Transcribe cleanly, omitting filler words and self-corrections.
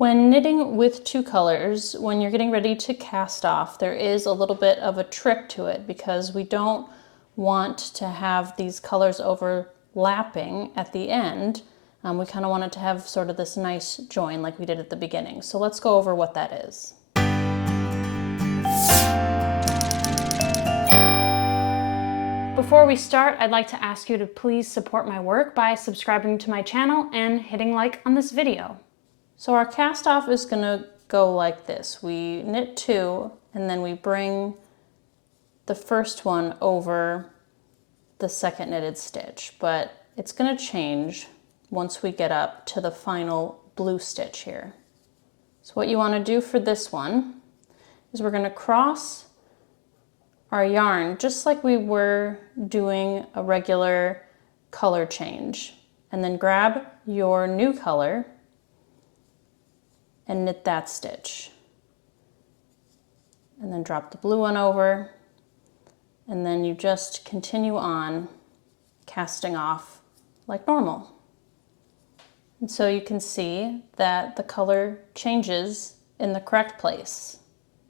When knitting with two colors, when you're getting ready to cast off, there is a little bit of a trick to it because we don't want to have these colors overlapping at the end. We kind of want it to have sort of this nice join like we did at the beginning. So let's go over what that is. Before we start, I'd like to ask you to please support my work by subscribing to my channel and hitting like on this video. So our cast off is going to go like this. We knit two and then we bring the first one over the second knitted stitch, but it's going to change once we get up to the final blue stitch here. So what you want to do for this one is we're going to cross our yarn just like we were doing a regular color change, and then grab your new color and knit that stitch, and then drop the blue one over, and then you just continue on casting off like normal. And so you can see that the color changes in the correct place.